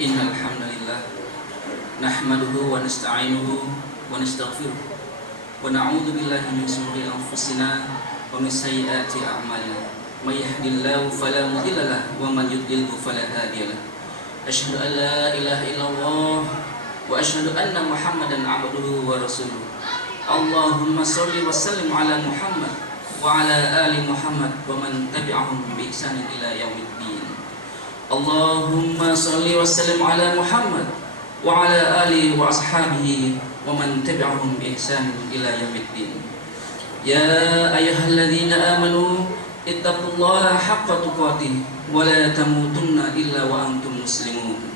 Innal hamdalillah nahmaduhu wa nasta'inuhu wa nastaghfiruh wa na'udzu billahi min shururi anfusina wa min sayyiati a'malina. May yahdihillahu fala mudilla lahu wa man yudlilhu fala hadiya lahu. Asyhadu an la ilaha illallah wa asyhadu anna Muhammadan 'abduhu wa rasuluh. Allahumma shalli wa sallim ala Muhammad wa ala ali Muhammad wa man tabi'ahum bi ihsanin ila yaumiddin. Allahumma salli wa sallim ala Muhammad wa ala alihi wa ashabihi wa man tabi'ahum bi ihsanin ila yaumiddin. Ya ayyuhalladzina amanu ittaqullaha haqqa tuqatih wa la tamutunna illa wa antum muslimun.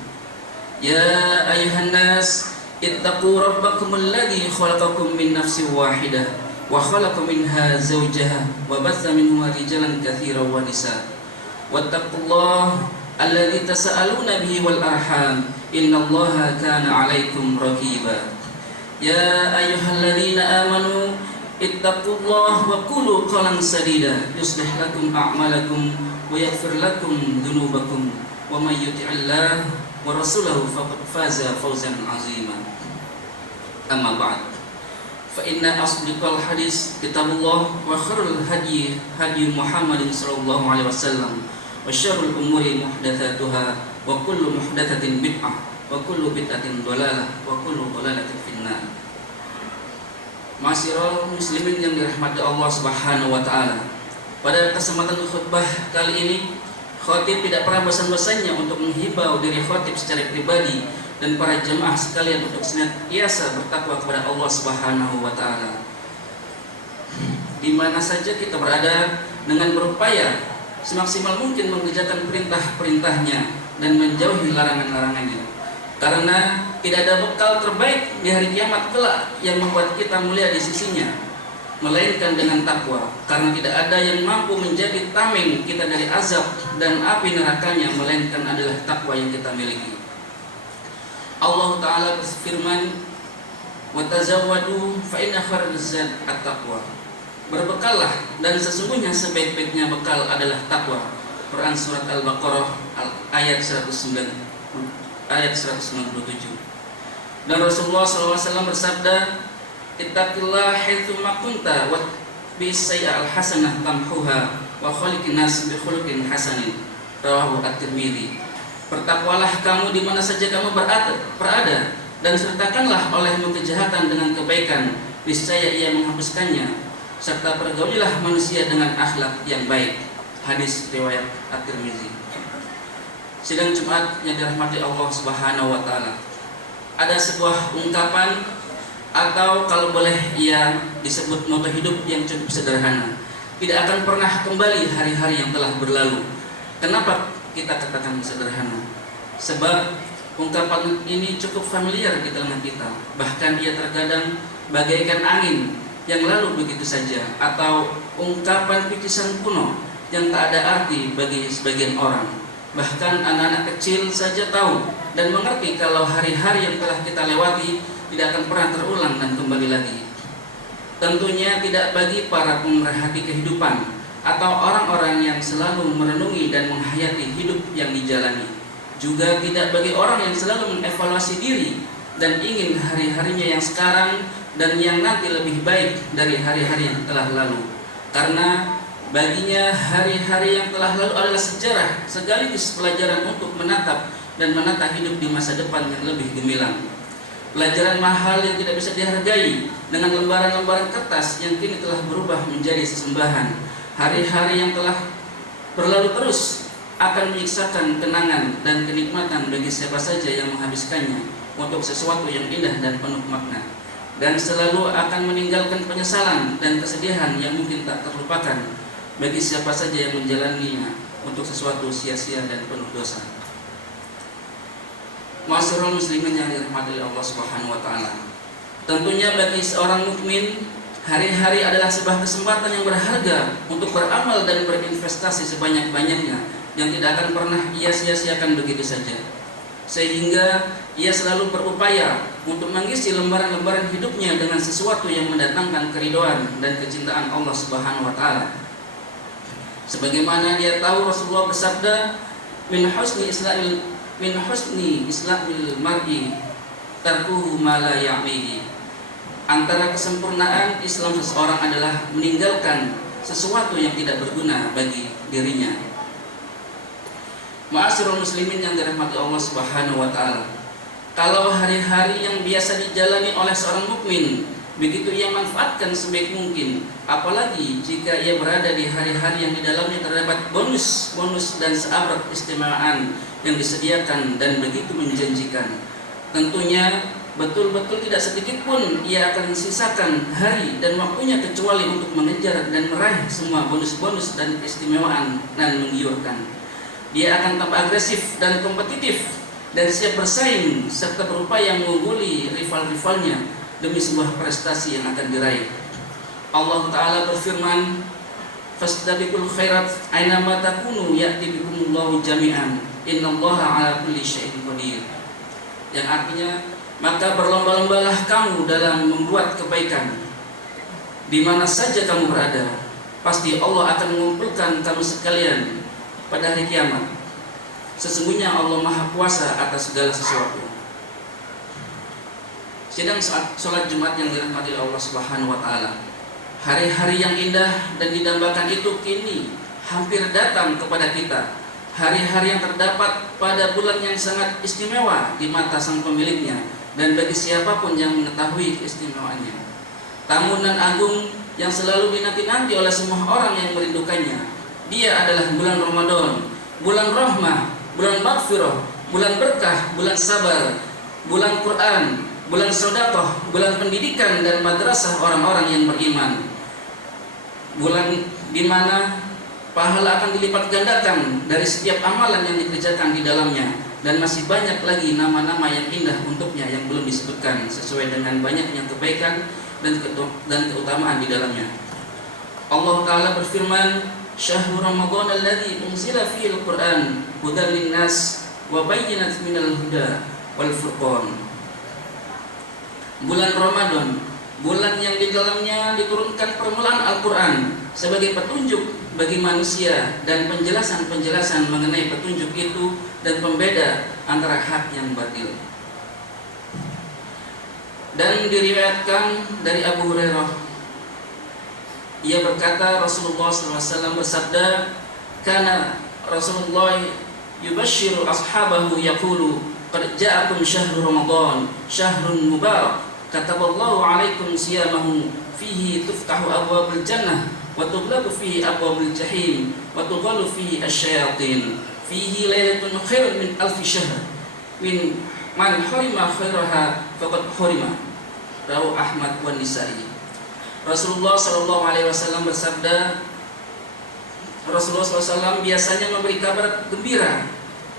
Ya ayyuhan nas ittaqu rabbakum alladzi khalaqakum min nafsin wahidah wa khalaqa minha zawjaha wa batha minhuma rijalan katsiran wa nisaa. Wattaqullaha alladzi tasaaluna bihi wal arham innallaha kana 'alaikum raqiba. Ya ayyuhalladzina amanu ittaqullaha wa qulu qawlan sadida yuslih lakum a'malakum wa yaghfir lakum dhunubakum wa may yuti'illah wa rasulahu faqad faza fawzan 'azima. Amma ba'd. Fa inna asdaqal hadis kitabullah wa khairul hadyi hadyu Muhammadin sallallahu alaihi wasallam. Wa syarrul umuri muhdatsatuha wa kullu muhdatsatin bid'ah wa kullu bid'atin dhalalah wa kullu dhalalatin finnar. Ma'asyiral muslimin yang dirahmati Allah Subhanahu wa taala. Pada kesempatan khutbah kali ini, khatib tidak pernah bosan-bosannya untuk menghibau diri khatib secara pribadi dan para jemaah sekalian untuk senantiasa bertakwa kepada Allah Subhanahu wa taala. Di mana saja kita berada, dengan berupaya semaksimal mungkin mengerjakan perintah-perintahnya dan menjauhi larangan-larangannya. Karena tidak ada bekal terbaik di hari kiamat kelak yang membuat kita mulia di sisinya, melainkan dengan takwa. Karena tidak ada yang mampu menjadi tameng kita dari azab dan api nerakanya, melainkan adalah takwa yang kita miliki. Allah Ta'ala berfirman, wa tazawwadu fa inna khairaz zad at-taqwa. Berbekallah, dan sesungguhnya sebaik-baiknya bekal adalah takwa. Quran surat Al-Baqarah ayat 197. Dan Rasulullah SAW bersabda, ittaqillah haitsu ma kunta wa bis-sayyi'al hasanah tamhuha wa khaliqin nas bi khuluqin hasanin. Rawahu At-Tirmidzi. Bertakwalah kamu di mana saja kamu berada, dan sertakanlah olehmu kejahatan dengan kebaikan, niscaya ia menghapuskannya, serta pergaulilah manusia dengan akhlak yang baik. Hadis riwayat At-Tirmidzi. Sidang Jumat yang dirahmati Allah Subhanahu wa taala. Ada sebuah ungkapan, atau kalau boleh ia disebut moto hidup yang cukup sederhana. Tidak akan pernah kembali hari-hari yang telah berlalu. Kenapa kita katakan sederhana? Sebab ungkapan ini cukup familiar di telinga kita. Bahkan ia terkadang bagaikan angin yang lalu begitu saja, atau ungkapan picisan kuno yang tak ada arti bagi sebagian orang. Bahkan anak-anak kecil saja tahu dan mengerti kalau hari-hari yang telah kita lewati tidak akan pernah terulang dan kembali lagi. Tentunya tidak bagi para pemerhati kehidupan atau orang-orang yang selalu merenungi dan menghayati hidup yang dijalani. Juga tidak bagi orang yang selalu mengevaluasi diri dan ingin hari-harinya yang sekarang dan yang nanti lebih baik dari hari-hari yang telah lalu. Karena baginya hari-hari yang telah lalu adalah sejarah sekaligus pelajaran untuk menatap dan menata hidup di masa depan yang lebih gemilang. Pelajaran mahal yang tidak bisa dihargai dengan lembaran-lembaran kertas yang kini telah berubah menjadi sesembahan. Hari-hari yang telah berlalu terus akan menyiksakan kenangan dan kenikmatan bagi siapa saja yang menghabiskannya untuk sesuatu yang indah dan penuh makna, dan selalu akan meninggalkan penyesalan dan kesedihan yang mungkin tak terlupakan bagi siapa saja yang menjalaninya untuk sesuatu sia-sia dan penuh dosa. Ma'asyiral muslimin yang dirahmati Allah Subhanahu wa taala. Tentunya bagi seorang mukmin, hari-hari adalah sebuah kesempatan yang berharga untuk beramal dan berinvestasi sebanyak-banyaknya yang tidak akan pernah ia sia-siakan begitu saja. Sehingga ia selalu berupaya untuk mengisi lembaran-lembaran hidupnya dengan sesuatu yang mendatangkan keridhaan dan kecintaan Allah Subhanahu wa taala. Sebagaimana dia tahu Rasulullah bersabda, min husni islamil min husni islamil mar'i tarkuhu ma la ya'nihi. Antara kesempurnaan Islam seseorang adalah meninggalkan sesuatu yang tidak berguna bagi dirinya. Ma'asyiral muslimin yang dirahmati Allah Subhanahu wa taala. Kalau hari-hari yang biasa dijalani oleh seorang mukmin begitu ia manfaatkan sebaik mungkin, apalagi jika ia berada di hari-hari yang di dalamnya terdapat bonus dan seabrak istimewaan yang disediakan dan begitu menjanjikan. Tentunya betul-betul tidak sedikit pun ia akan mensisakan hari dan waktunya kecuali untuk mengejar dan meraih semua bonus-bonus dan keistimewaan dan menggiurkan. Dia akan tambah agresif dan kompetitif dan siap bersaing serta berupaya mengungguli rival-rivalnya demi sebuah prestasi yang akan diraih. Allah Ta'ala berfirman, fastabiqul khairat aynama takunu ya'ti bikumullahu jami'an innallaha ala kulli syai'in qadir. Yang artinya, maka berlomba-lombalah kamu dalam membuat kebaikan di mana saja kamu berada, pasti Allah akan mengumpulkan kamu sekalian pada hari kiamat. Sesungguhnya Allah Maha Kuasa atas segala sesuatu. Sidang sholat Jumat yang dirahmati Allah Subhanahu wa taala. Hari-hari yang indah dan didambakan itu kini hampir datang kepada kita. Hari-hari yang terdapat pada bulan yang sangat istimewa di mata sang pemiliknya dan bagi siapapun yang mengetahui keistimewaannya. Tamunan agung yang selalu dinanti-nanti oleh semua orang yang merindukannya. Dia adalah bulan Ramadan, bulan rahmah, bulan maghfirah, bulan berkah, bulan sabar, bulan Quran, bulan sedekah, bulan pendidikan dan madrasah orang-orang yang beriman. Bulan di mana pahala akan dilipat gandakan dari setiap amalan yang dikerjakan di dalamnya, dan masih banyak lagi nama-nama yang indah untuknya yang belum disebutkan sesuai dengan banyaknya kebaikan dan keutamaan di dalamnya. Allah Ta'ala berfirman, Syahrul Ramadan alladzi unzila fihi al-Qur'an hudan lin-nas wa bayyinat minal huda wal furqan. Bulan Ramadan, bulan yang di dalamnya diturunkan permulaan Al-Quran sebagai petunjuk bagi manusia dan penjelasan-penjelasan mengenai petunjuk itu dan pembeda antara hak yang batil. Dan diriwayatkan dari Abu Hurairah, ia berkata Rasulullah SAW bersabda, "Kana Rasulullah yubashiru ashabahu yaqulu qad ja'akum syahrul Ramadan syahrun mubarak kataballahu alaikum siyamahu fihi tuftahu abwabul jannah wa tughlaqu fihi abwabul jahim wa tughallu fihi asyayatin fihi lailatun khairun min alfi syahr min man harima khairaha faqad harima." Rawahu Ahmad wa Nisa'i. Rasulullah SAW bersabda, Rasulullah SAW biasanya memberi kabar gembira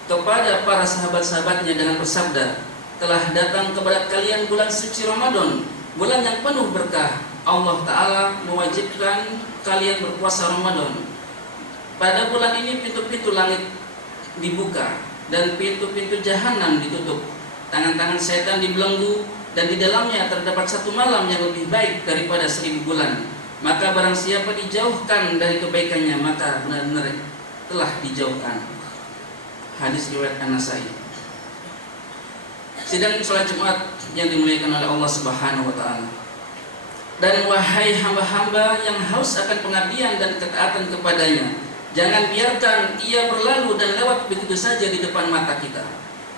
kepada para sahabat-sahabatnya dengan bersabda, telah datang kepada kalian bulan suci Ramadan, bulan yang penuh berkah. Allah Ta'ala mewajibkan kalian berpuasa Ramadan. Pada bulan ini pintu-pintu langit dibuka dan pintu-pintu jahanam ditutup. Tangan-tangan setan dibelenggu dan di dalamnya terdapat satu malam yang lebih baik daripada 1000 bulan. Maka barang siapa dijauhkan dari kebaikannya, maka benar-benar telah dijauhkan. Hadis riwayat An-Nasai. Sidang sholat Jumat yang dimuliakan oleh Allah Subhanahu wa taala. Dan wahai hamba-hamba yang haus akan pengabdian dan ketaatan kepadanya, jangan biarkan ia berlalu dan lewat begitu saja di depan mata kita.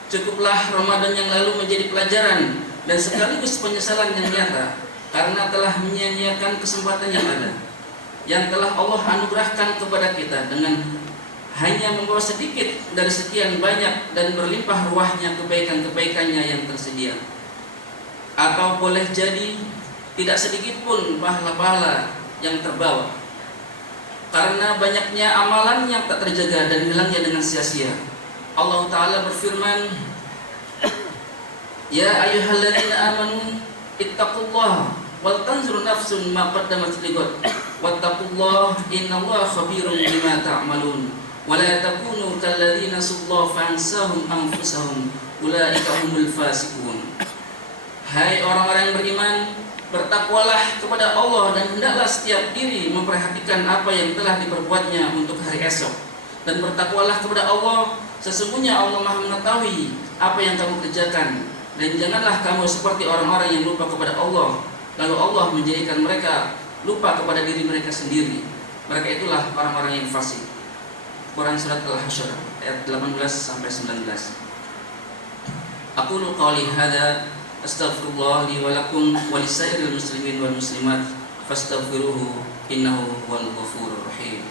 Cukuplah Ramadan yang lalu menjadi pelajaran dan sekaligus penyesalan yang nyata karena telah menyia-nyiakan kesempatan yang ada, yang telah Allah anugerahkan kepada kita dengan hanya membawa sedikit dari sekian banyak dan berlimpah ruahnya kebaikan-kebaikannya yang tersedia. Atau boleh jadi tidak sedikit pun pahala-pahala yang terbawa karena banyaknya amalan yang tak terjaga dan hilangnya dengan sia-sia. Allah Ta'ala berfirman, Ya ayyuhalladzina amanu ittaqullaha wal tanzur nafsun ma qaddamat lighad wattaqullaha innallaha khabirun bima ta'malun. Wala takunu kalladzina nasullahu fansahum anfusahum ulaika humul fasiqun. Hai orang-orang yang beriman, bertakwalah kepada Allah dan hendaklah setiap diri memperhatikan apa yang telah diperbuatnya untuk hari esok. Dan bertakwalah kepada Allah, Sesungguhnya Allah Maha mengetahui apa yang kamu kerjakan, dan janganlah kamu seperti orang-orang yang lupa kepada Allah, lalu Allah menjadikan mereka lupa kepada diri mereka sendiri. Mereka itulah orang-orang yang fasik. Quran surat Al-Hasyr ayat 18 sampai 19. Aqulu qawli hadza astaghfirullah li wa lakum wa lisairil muslimin wal muslimat fastaghfiruhu innahu huwal ghafurur rahim.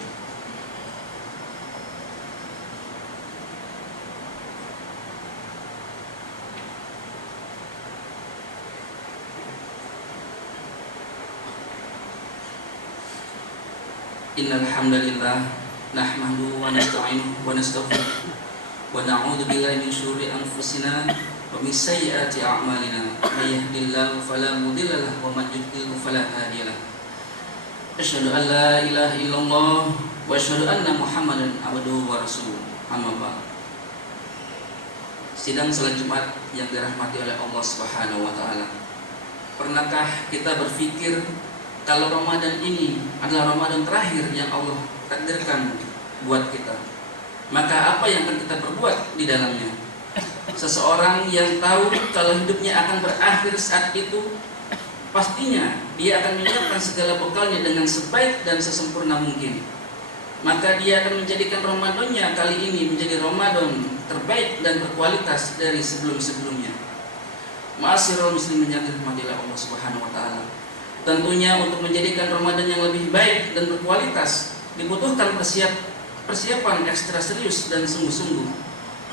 Innal hamdalillah nahmaduhu wa nasta'inuhu wa nastaghfiruh wa na'udzu billahi min syururi anfusina wa min sayyiati a'malina may yahdihillahu fala mudilla lahu wa man yudlil fala hadiya lahu. Asyhadu an la ilaha illallah wa asyhadu anna Muhammadan abduhu wa rasuluh. Amma ba'd. Sidang salat Jumat yang dirahmati oleh Allah Subhanahu wa taala. Pernahkah kita berpikir kalau Ramadan ini adalah Ramadan terakhir yang Allah takdirkan buat kita, maka apa yang akan kita perbuat di dalamnya? Seseorang yang tahu kalau hidupnya akan berakhir saat itu, pastinya dia akan menyiapkan segala bekalnya dengan sebaik dan sesempurna mungkin. Maka dia akan menjadikan Ramadannya kali ini menjadi Ramadan terbaik dan berkualitas dari sebelum-sebelumnya. Ma'asyiral muslimin yang dirahmati Allah Subhanahu wa taala. Tentunya untuk menjadikan Ramadan yang lebih baik dan berkualitas dibutuhkan persiapan ekstra serius dan sungguh-sungguh.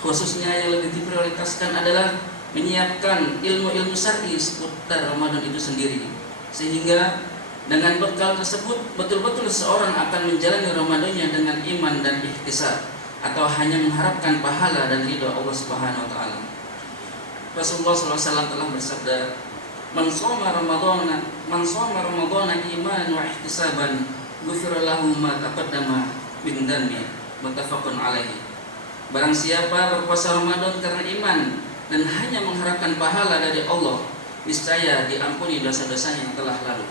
Khususnya yang lebih diprioritaskan adalah menyiapkan ilmu-ilmu syar'i seputar Ramadan itu sendiri. Sehingga dengan bekal tersebut betul-betul seorang akan menjalani Ramadannya dengan iman dan ihtisab, atau hanya mengharapkan pahala dan ridha Allah Subhanahu wa taala. Rasulullah SAW telah bersabda, Man shoma Ramadhana imanan wa ihtisaban ghufira lahu ma taqaddama min dhanbi. Muttafaqun alaihi. Barang siapa berpuasa Ramadan karena iman dan hanya mengharapkan pahala dari Allah, niscaya diampuni dosa-dosanya yang telah lalu.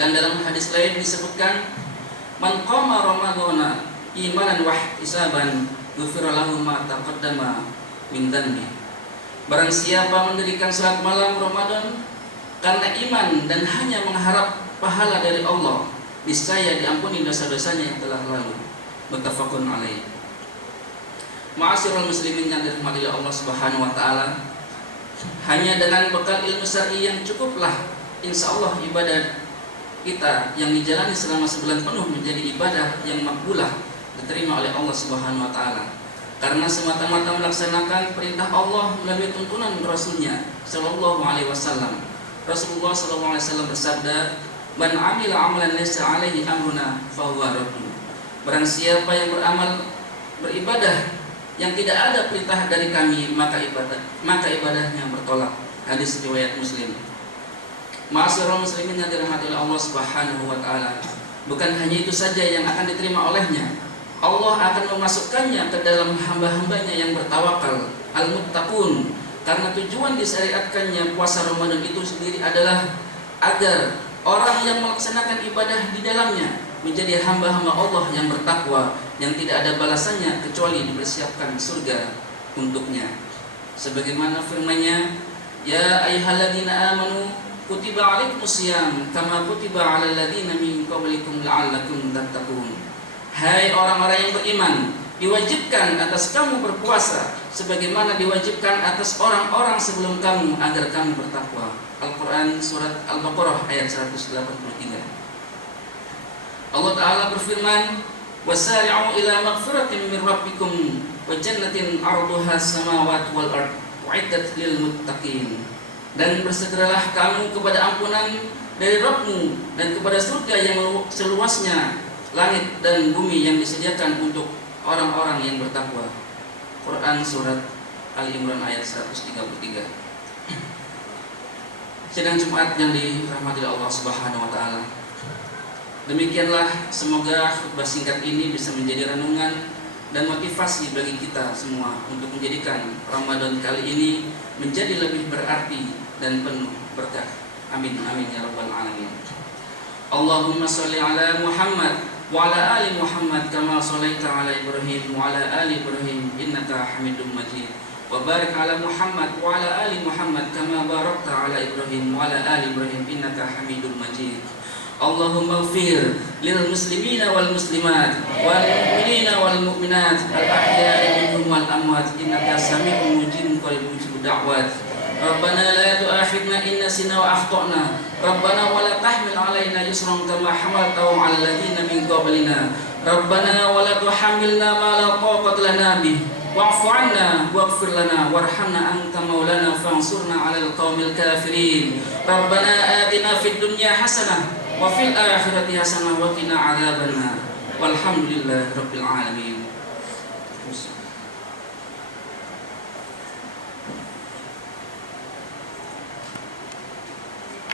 Dan dalam hadis lain disebutkan, Man qama Ramadhana imanan wa ihtisaban ghufira lahu ma taqaddama min dhanbi. Barang siapa mendirikan salat malam Ramadan karena iman dan hanya mengharap pahala dari Allah, niscaya diampuni dosa-dosanya yang telah lalu. Muttafaqun alaih. Ma'asyiral muslimin yang dirahmati Allah Subhanahu wa taala, hanya dengan bekal ilmu syar'i yang cukuplah insya Allah ibadah kita yang dijalani selama sebulan penuh menjadi ibadah yang makbulah, diterima oleh Allah Subhanahu wa taala. Karena semata-mata melaksanakan perintah Allah melalui tuntunan Rasulnya Sallallahu Alaihi Wasallam. Rasulullah Sallallahu Alaihi Wasallam bersabda, "Man amila amalan laysa alaihi amruna fahuwa raddun." Barang siapa yang beribadah yang tidak ada perintah dari kami, maka ibadahnya bertolak. Hadis riwayat Muslim. Ma'asyiral muslimin yang dirahmati Allah Subhanahu wa taala. Bukan hanya itu saja yang akan diterima olehnya, Allah akan memasukkannya ke dalam hamba-hambanya yang bertawakal, al-muttaqun. Karena tujuan disyariatkannya puasa Ramadan itu sendiri adalah agar orang yang melaksanakan ibadah di dalamnya menjadi hamba-hamba Allah yang bertakwa, yang tidak ada balasannya kecuali dipersiapkan surga untuknya. Sebagaimana firman-Nya, Ya ayyuhalladzina amanu kutiba alaikumusiyam kama kutiba alal ladzina min qablikum la'allakum tattaqun. Hai orang-orang yang beriman, diwajibkan atas kamu berpuasa sebagaimana diwajibkan atas orang-orang sebelum kamu agar kamu bertakwa. Al-Quran surat Al-Baqarah ayat 183. Allah Ta'ala berfirman, Wasari'u ila maghfiratin min rabbikum wa jannatin arduha samawati wal ard u'iddat lil muttaqin. Dan bersegeralah kamu kepada ampunan dari Rabbmu dan kepada surga yang seluasnya langit dan bumi yang disediakan untuk orang-orang yang bertakwa. Quran surat Ali Imran ayat 133. Sidang Jumat yang dirahmati Allah Subhanahu wa taala. Demikianlah, semoga khutbah singkat ini bisa menjadi renungan dan motivasi bagi kita semua untuk menjadikan Ramadan kali ini menjadi lebih berarti dan penuh berkah. Amin amin ya rabbal alamin. Allahumma sholli ala Muhammad wa ala ali Muhammad kama shalaita ala Ibrahim wa ala ali Ibrahim innaka Hamidum Majid. Wa barik ala Muhammad wa ala ali Muhammad kama barakta ala Ibrahim wa ala ali Ibrahim innaka Hamidum Majid. Allahumma ighfir lil muslimina wal muslimat wal mu'minina wal mu'minat al ahya'i minhum wal amwat innaka sami'un mujibun qaribun mujibud da'wat. Rabbana la tu'akhidna in nasina wa akhtana. Rabbana wa la tahmil 'alaina isran kama hamaltahu 'alal ladzina min qablina. Rabbana wa la tuhammilna ma la taqata lana bih. Wa'fu 'anna waghfir lana warhamna anta maulana fansurna 'alal qaumil kafirin. Rabbana atina fid dunya hasanah wa fil akhirati hasanah wa qina 'adzabannar. Walhamdulillahi rabbil alamin.